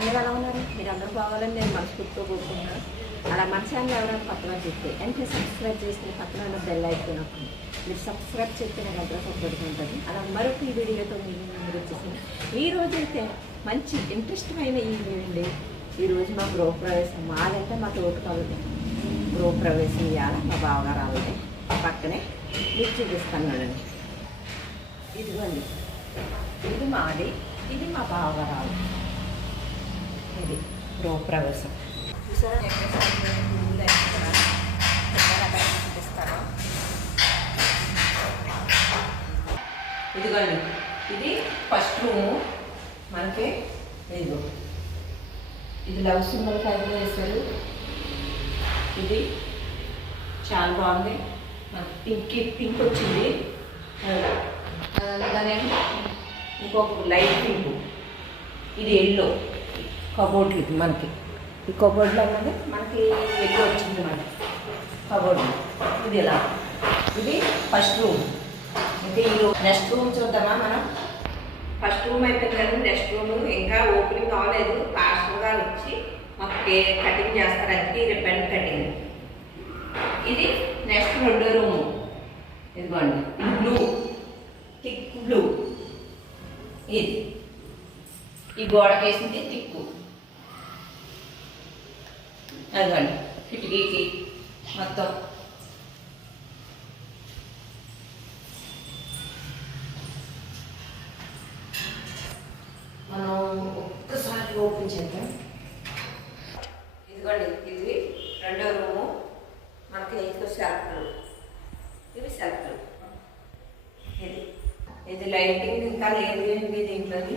అందరూ ఎలా ఉన్నారు? మీరు అందరూ బాగోవాలని నేను మనస్ఫూర్తితో కోరుకుంటున్నాను అలా మనసాన్ని ఎవరైనా పక్కన చెప్తే వెంటనే సబ్స్క్రైబ్ చేస్తే పక్కన ఉన్న బెల్ ఐకాన్ నొక్కండి మీరు సబ్స్క్రైబ్ చేస్తే నాకు అడ్రస్ ఉంటుంది. అలా మరొక ఈ వీడియోతో మీరు ముందు వచ్చేసింది ఈ రోజైతే అయితే మంచి ఇంట్రెస్టింగ్ ఈ అండి. ఈరోజు మా గృహప్రవేశం మాదంటే మా తోటి కలుగుతుంది గృహప్రవేశం ఇవ్వాలి మా బావగారు ఆవిడే పక్కనే మీకు చూపిస్తాను ఇదిగోండి. ఇది మాది ఇది మా బావగారు ఆవిడ ఇది గృహప్రవేశం ఇదిగోండి. ఇది ఫస్ట్ రూము. మనకి ఇదిగో. ఇది లవ్ సింబల్ టైప్లో వేశారు ఇది చాలా బాగుంది. మనకి పింక్ పింక్ వచ్చింది. దాని ఇంకొక లైట్ పింక్. ఇది ఎల్లో. కబోర్డ్ ఇది మనకి. ఈ కబోర్డ్లో ఉన్నది మనకి ఎల్లో వచ్చింది మనకి. కబోర్డ్ ఇది ఎలా? ఇది ఫస్ట్ రూమ్. అంటే ఈ రూమ్ నెక్స్ట్ రూమ్ చూద్దామా మనం? ఫస్ట్ రూమ్ అయిపోయింది కానీ నెక్స్ట్ రూమ్. ఇంకా ఓపెనింగ్ అవ్వలేదు పాస్టర్ గారు వచ్చి మాకు కటింగ్ చేస్తారు అది రిబ్బన్ కటింగ్. ఇది నెక్స్ట్ రెండో రూము. ఇదిగోండి బ్లూ. Thick blue. ఇది. ఈ గోడకి వేసింది తిక్కు అదిగోండి కిటికీకి మొత్తం. మనం ఒక్కసారి ఓపెన్ చేద్దాం. ఇదిగోండి ఇది రెండో రూము. మనకి ఇంకో సెల్ఫ్లు ఇవి సెల్ఫ్లు ఇది. ఇది లైటింగ్ ఇంకా లేదు ఏంటి దీంట్లోని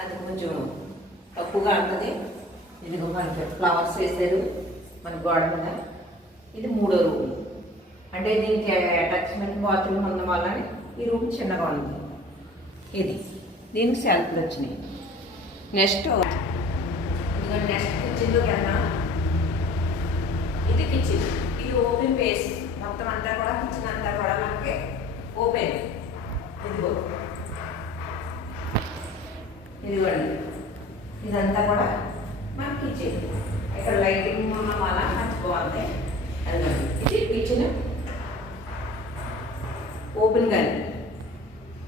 అది కొంచెం తక్కువగా ఉంటుంది. ఇదిగో మనకి ఫ్లవర్స్ వేసారు మన గోడ మీద. ఇది మూడో రూమ్ అంటే దీనికి అటాచ్మెంట్ బాత్రూమ్ ఉన్న వల్ల ఈ రూమ్ చిన్నగా ఉంది. ఇది. దీనికి సెల్ఫ్లు వచ్చినాయి. నెక్స్ట్ ఇదిగో నెక్స్ట్ కిచెన్లోకి వెళ్దాం. ఇది కిచెన్ ఇది ఓపెన్ ప్లేస్ మొత్తం అంతా కూడా కిచెన్ అంతా కూడా మనకి ఓపెన్ ఇదిగో. ఇదిగోండి. ఇదంతా కూడా కిచెన్ ఇక్కడ లైటింగ్ ఉన్న వల్ల మంచి బాగుంది ఇది కిచెన్ ఓపెన్గా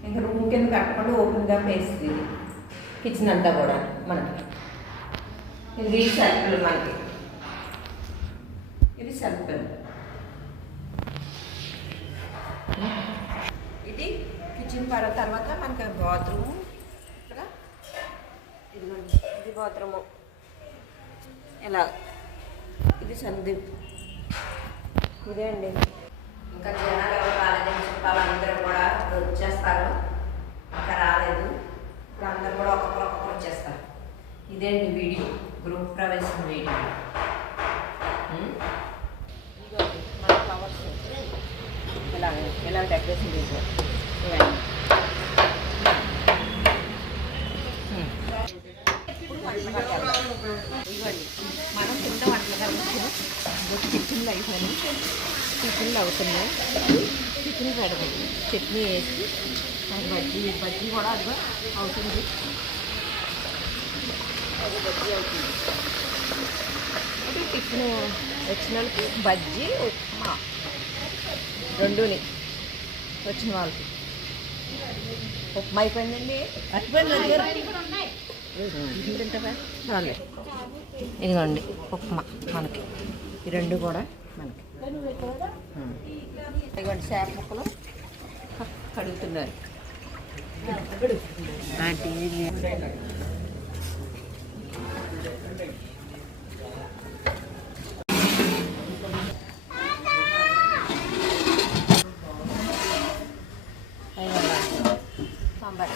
ఇంకా రూమ్ కింద కట్టకుండా ఓపెన్గా వేస్తుంది కిచెన్ అంతా కూడా మనకి. ఇది సర్కిల్ మనకి. ఇది సర్కిల్ ఇది కిచెన్ పర తర్వాత మనకి బాత్రూమ్ ఇక్కడ. ఇది బాత్రూము ఇలా ఇది సందీప్. ఇదే అండి. ఇంకా జనాలు ఎవరు రాలేదని చుట్టాలు అందరూ కూడా ఇప్పుడు వచ్చేస్తారు. ఇంకా రాలేదు. ఇప్పుడు అందరూ కూడా ఒక్కొక్కరు ఒక్కొక్కరు వచ్చేస్తారు. ఇదేంటి వీడియో. గ్రూప్ ప్రవేశం వీడియో. ఇలా ఇలా డెకరేషన్ చేశారు ఇవన్నీ ఉమ్. ఇప్పుడు వంటగదికి వెళ్దాం. ఇదిగోండి మనం కింద వంటగదికి కిచెన్లో అయిపోయింది టిఫిన్లు అవుతున్నాయి. టిఫిన్ పెడదాం. చట్నీ వేసి అది బజ్జీ బజ్జీ కూడా అదిగో అవుతుంది. అది బజ్జీ అవుతుంది ఇది టిఫిన్ వచ్చిన వాళ్ళకి బజ్జీ ఉప్మా రెండుని వచ్చిన వాళ్ళకి. ఉప్మా అయిపోయిందండి. చాలే ఇదిగోండి ఉప్మా మనకి. ఈ రెండు కూడా మనకి. ఇదిగోండి చేప ముక్కలు. కడుగుతున్నారు. సాంబార్.